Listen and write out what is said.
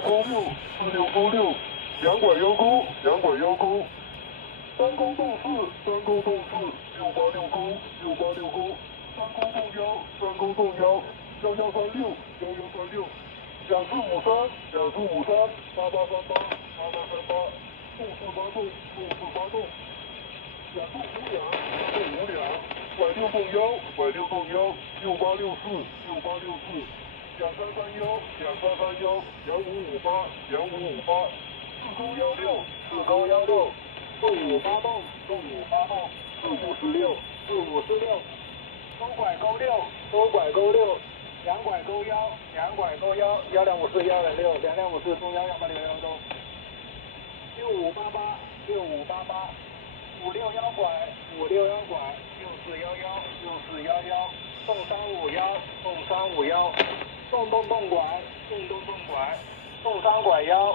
勾六46勾六，两拐腰钩，两拐腰钩，三勾动四，三勾动四，686勾，686勾，三勾动腰，三勾动腰，1136，1136，两四五三，两四五三，8838，8838，动四发动，动四发动，两动五两，两动五两，拐六动腰，拐六动腰，6864，6864。2331，2331，2558，2558，四勾幺六，四勾幺六，动五发动，动五发动，4546，4546，勾拐勾六，勾拐勾六，两拐勾腰，两拐勾腰，1254，106，2254，中央186幺东，6588，6588，56腰拐，56腰拐，6411，6411，动351，动351。动拐，动拐，动3拐腰。